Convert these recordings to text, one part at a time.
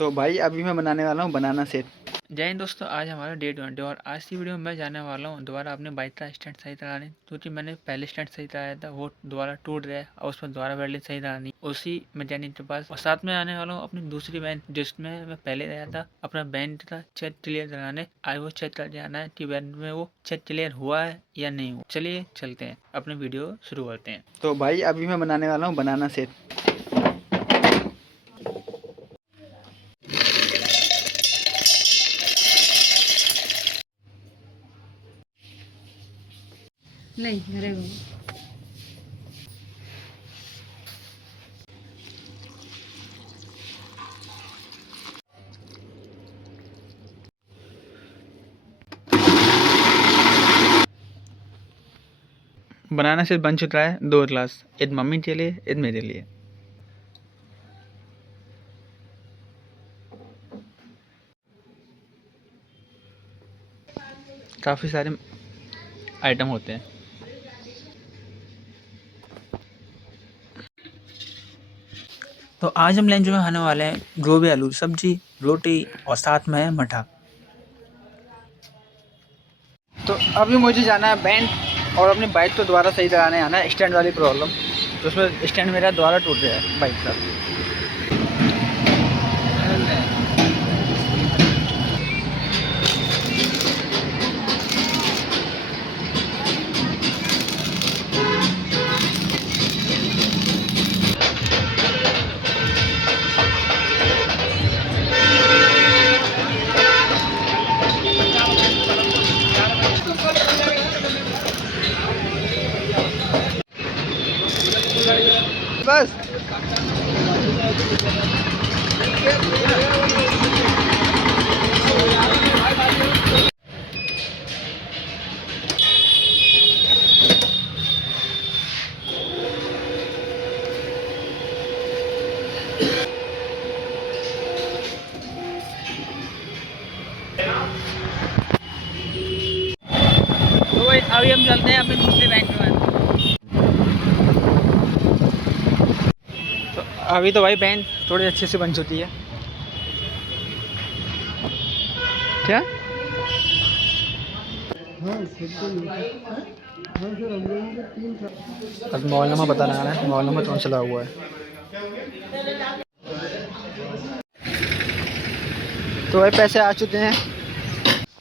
तो भाई अभी मैं बनाने वाला हूँ बनाना सेट। जय हिंद दोस्तों, आज हमारा डे 20 और आज की वीडियो में मैं जाने वाला हूँ दोबारा अपने बाइक का स्टैंड सही कराने, क्योंकि मैंने पहले स्टैंड सही कराया था वो दोबारा टूट गया और उसमें दोबारा वेल्डिंग सही करानी उसी मैकेनिक के पास। और साथ में आने वाला हूँ अपनी दूसरी बैंड जिसमें मैं पहले गया था अपना बैंड का चेक क्लियर कराने। आज वो चेक कर जाना है कि बैंड में वो चेक क्लियर हुआ है या नहीं हुआ। चलिए चलते हैं, अपने वीडियो शुरू करते हैं। तो भाई अभी मैं बनाने वाला हूँ बनाना सेट। नहीं घरे गो बनाना सेट बन चुका है 2 ग्लास, एक मम्मी के लिए एक मेरे लिए। काफ़ी सारे आइटम होते हैं। तो आज हम लंच में खाने वाले हैं गोभी आलू सब्जी, रोटी और साथ में है मठा। तो अभी मुझे जाना है बैंड और अपनी बाइक को दोबारा सही कराने आना है। स्टैंड वाली प्रॉब्लम, तो उसमें स्टैंड मेरा दोबारा टूट गया है बाइक का। बस तो भाई अभी हम चलते हैं अपने दूसरे बैंक में। तो अभी तो भाई बैंड थोड़ी अच्छे से बन चुकी है। क्या अब मोबाइल नंबर पता लगाना है, मोबाइल नंबर कौन सा लगा हुआ है। तो भाई पैसे आ चुके हैं।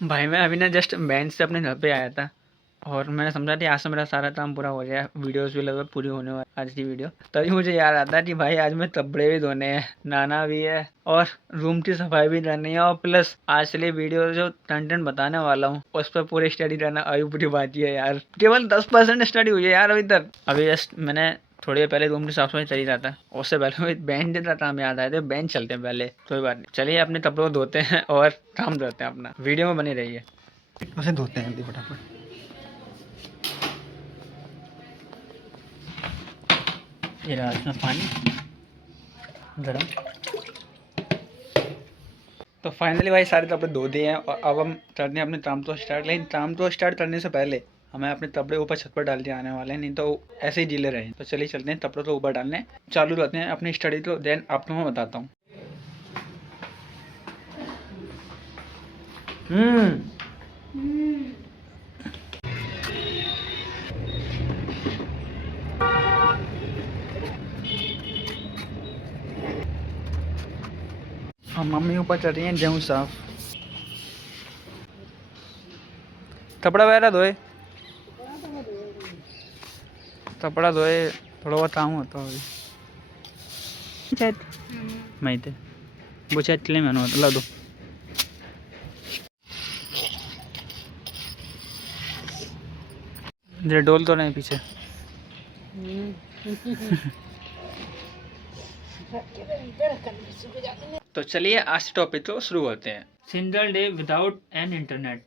भाई मैं अभी ना जस्ट बैंक से अपने घर पे आया था और मैंने समझा कि आज से मेरा सारा काम पूरा हो गया, वीडियोस भी लगभग पूरी होने वाली आज की वीडियो। तभी मुझे याद आता कि भाई आज मैं कपड़े भी धोने हैं, नहाना भी है और रूम की सफाई भी करनी है और प्लस आज के लिए वीडियो जो कंटेंट बताने वाला हूँ उस पर पूरी स्टडी करना अभी पूरी बाकी है यार। केवल 10% स्टडी हुई है यार अभी तक। अभी जस्ट मैंने थोड़ी देर पहले रूम की साफ सफाई चली रहा था, उससे पहले मैं बैंच का काम याद आया था। बैंच चलते हैं पहले, कोई बात नहीं। चलिए अपने कपड़ों को धोते हैं और काम करते हैं अपना। वीडियो में बनी रहिए। उसे धोते हैं जल्दी फटाफट। ये रहा इसमें पानी गरम। तो फाइनली भाई सारे कपड़े धो दिए हैं और अब हम करने अपने काम तो स्टार्ट। लेकिन काम तो स्टार्ट करने से पहले हमें अपने कपड़े ऊपर छत पर डाल के आने वाले हैं, नहीं तो ऐसे ही गीले रहे। तो चलिए चलते हैं, कपड़ों को ऊपर डालने चालू करते हैं अपनी स्टडी। तो देन आपको मैं बताता हूँ। हम मम्मी ऊपर कर रही हैं गेहूँ साफ। कपड़ा वगैरह धोए, कपड़ा धोए, थोड़ा बहुत काम होता है शायद माहिती आहे वो शायद क्लेम है ला दो। जरा डोल तो नहीं पीछे। तो चलिए आज टॉपिक को शुरू करते हैं। Single day without an internet.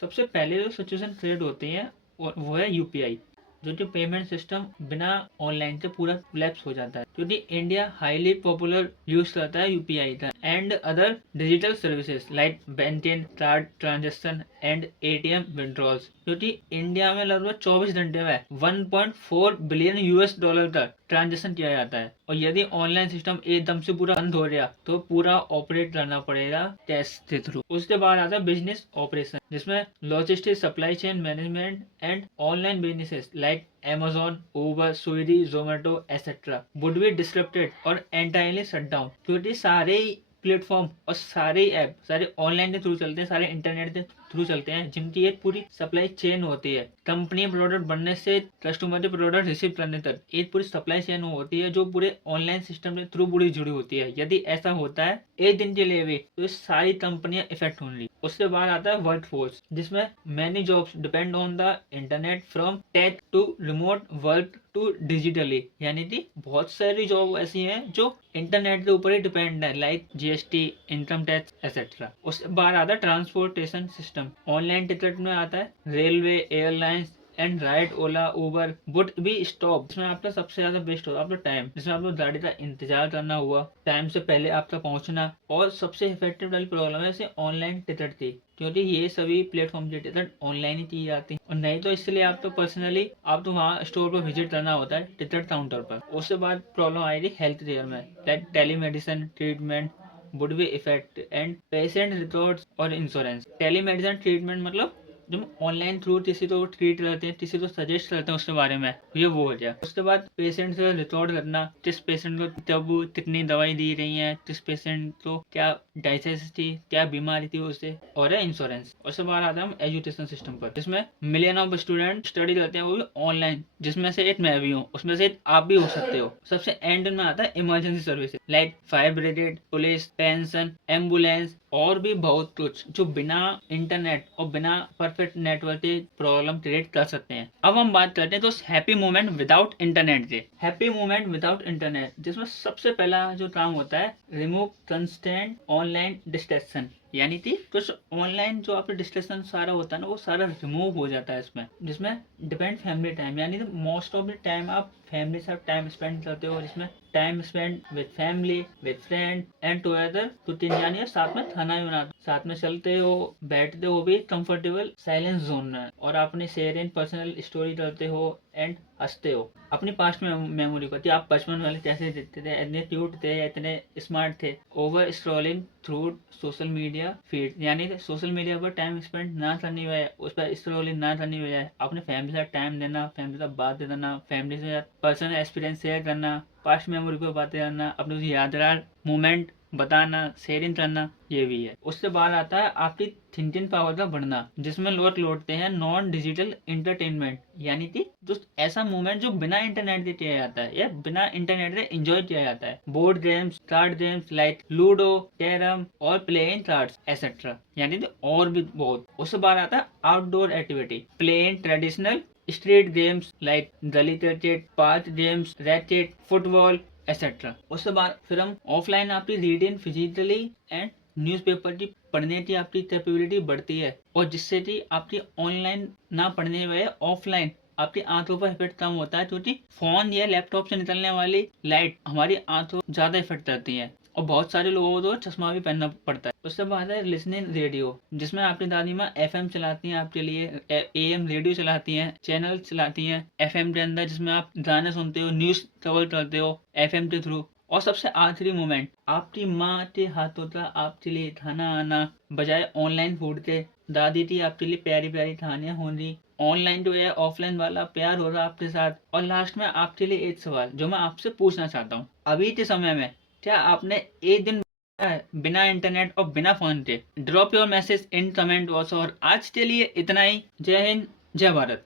सबसे पहले जो सिचुएशन क्रिएट होती है वो है यूपीआई, जो कि पेमेंट सिस्टम बिना ऑनलाइन से पूरा कोलैप्स हो जाता है। क्योंकि इंडिया हाईली पॉपुलर यूज करता है यूपीआई का and other digital services like banking, card transaction and ATM withdrawals, क्योंकि इंडिया में लगभग 24 घंटे में 1.4 बिलियन यूएस डॉलर का ट्रांजेक्शन किया जाता है। और यदि ऑनलाइन सिस्टम एकदम से पूरा बंद हो गया तो पूरा ऑपरेट करना पड़ेगा कैश के थ्रू। उसके बाद आता है बिजनेस ऑपरेशन, जिसमें logistic, supply chain management and online businesses like Amazon, Uber, Swiggy, Zomato, etc. would be disrupted और entirely shut down, क्योंकि सारे प्लेटफॉर्म और सारे ऐप सारे ऑनलाइन के थ्रू चलते हैं, सारे इंटरनेट के थ्रू चलते हैं, जिनकी एक पूरी सप्लाई चेन होती है। कंपनी प्रोडक्ट बनने से कस्टमर के प्रोडक्ट रिसीव करने तक एक पूरी सप्लाई चेन होती है जो पूरे ऑनलाइन सिस्टम के थ्रू पूरी जुड़ी होती है। यदि ऐसा होता है एक दिन के लिए भी तो ये सारी कंपनियां इफेक्ट होंगी। उसके बाद आता है वर्क फोर्स, जिसमें many jobs depend on the internet from tech to remote work to digitally, यानी कि बहुत सारी जॉब ऐसी हैं जो इंटरनेट के ऊपर ही डिपेंड है, like GST, income tax etcetera. उसके बाद आता है ट्रांसपोर्टेशन सिस्टम, ऑनलाइन टिकट में आता है railway, airlines and ride, Ola, Uber would be stop. इसमें आपका सबसे ज्यादा बेस्ट होता है आपका टाइम, जिसमें आपको गाड़ी का इंतजार करना हुआ, टाइम से पहले आपका पहुंचना। और सबसे इफेक्टिव वाली प्रॉब्लम है जैसे ऑनलाइन टिकट की, क्योंकि ये सभी प्लेटफॉर्म की टिकट ऑनलाइन ही की जाती है, और नहीं तो इसलिए आप तो पर्सनली आप तो वहाँ स्टोर पर विजिट करना होता है टिकट काउंटर पर। उसके बाद प्रॉब्लम आएगी हेल्थ केयर में, like telemedicine treatment would be effect and patient records और इंश्योरेंस। टेलीमेडिसिन ट्रीटमेंट मतलब जब ऑनलाइन थ्रू किसी को ट्रीट करते हैं, किसी को सजेस्ट करते हैं उसके बारे में, ये वो हो गया। उसके बाद पेशेंट से रिकॉर्ड करना, किस पेशेंट को तब कितनी दवाई दी रही है, किस पेशेंट को क्या डायग्नोसिस थी, क्या बीमारी थी उसे, और है इंश्योरेंस। उसके बाद आता है एजुकेशन सिस्टम पर, जिसमें मिलियन ऑफ स्टूडेंट स्टडी करते हैं वो भी ऑनलाइन, जिसमें से एक मैं भी हूँ, उसमें से एक आप भी हो सकते हो। सबसे एंड में आता है emergency services like fire brigade, police, pension, ambulance और भी बहुत कुछ, जो बिना इंटरनेट और बिना परफेक्ट नेटवर्क के प्रॉब्लम क्रिएट कर सकते हैं। अब हम बात करते हैं तो हैप्पी मोमेंट विदाउट इंटरनेट के। हैप्पी मोमेंट विदाउट इंटरनेट, जिसमें सबसे पहला जो काम होता है रिमूव कंस्टेंट ऑनलाइन डिस्ट्रैक्शन, यानी कि कुछ ऑनलाइन जो आपका डिस्ट्रैक्शन सारा होता है ना वो सारा रिमूव हो जाता है इसमें। जिसमें डिपेंड फैमिली टाइम, यानी मोस्ट ऑफ द टाइम आप फैमिली के साथ टाइम स्पेंड करते हो, जिसमें time spend with family, with friend and together cooking, यानी साथ में खाना भी बनाते, साथ में चलते हो, बैठते हो भी कंफर्टेबल साइलेंस जोन में, और अपने शेयरिंग पर्सनल स्टोरी करते हो एंड हंसते हो अपनी पास्ट में मेमोरी पर कि आप बचपन वाले कैसे दिखते थे, इतने क्यूट थे, इतने स्मार्ट थे। Over scrolling through social media feed, यानी सोशल मीडिया पर टाइम स्पेंड ना करने बजाय, उस पर स्क्रॉलिंग ना करने बजाय अपने फैमिली के साथ टाइम देना, फैमिली के साथ बात देना, फैमिली से पर्सनल एक्सपीरियंस शेयर करना, पास्ट मेमोरी पर बातें करना, अपने यादगार मोमेंट बताना, शेयरिंग करना, ये भी है। उसके बाद आता है आपकी थिंकिंग पावर का बढ़ना, जिसमें लोग लौटते हैं नॉन डिजिटल इंटरटेनमेंट, यानी कि जो ऐसा मूवमेंट जो बिना इंटरनेट के किया जाता है या बिना इंटरनेट के एंजॉय किया जाता है। Board games, card games like ludo, carrom और प्लेइंग कार्ड्स एक्सेट्रा, यानी कि और भी बहुत। उसके बाद आता है outdoor activity, playing traditional street games like gali cricket, park games, racket, football etcetera. उसके बाद फिर हम ऑफलाइन आपकी रीडिंग फिजिकली एंड न्यूज़पेपर की पढ़ने की आपकी कैपेबिलिटी बढ़ती है, और जिससे कि आपकी ऑनलाइन ना पढ़ने वाले ऑफलाइन आपकी आंखों पर इफेक्ट कम होता है, क्योंकि फोन या लैपटॉप से निकलने वाली लाइट हमारी आंखों ज्यादा इफेक्ट करती है, और बहुत सारे लोगों को तो चश्मा भी पहनना पड़ता है। उसके बाद है लिसनिंग रेडियो, जिसमें आपकी दादी माँ एफएम चलाती हैं आपके लिए, एएम रेडियो चलाती हैं, चैनल चलाती हैं एफएम के अंदर, जिसमें आप गाने सुनते हो, न्यूज कवर करते हो एफएम के थ्रू। और सबसे आखिरी मोमेंट, आपकी माँ के हाथों का आपके लिए खाना आना बजाय ऑनलाइन फूड के, दादी की आपके लिए प्यारी प्यारी कहानियां होंगी, ऑनलाइन जो है ऑफलाइन वाला प्यार हो रहा आपके साथ। और लास्ट में आपके लिए एक सवाल जो मैं आपसे पूछना चाहता हूँ, अभी के समय में क्या आपने एक दिन बिना इंटरनेट और बिना फोन के? Drop your message in comment box. और आज के लिए इतना ही। जय हिंद, जय भारत।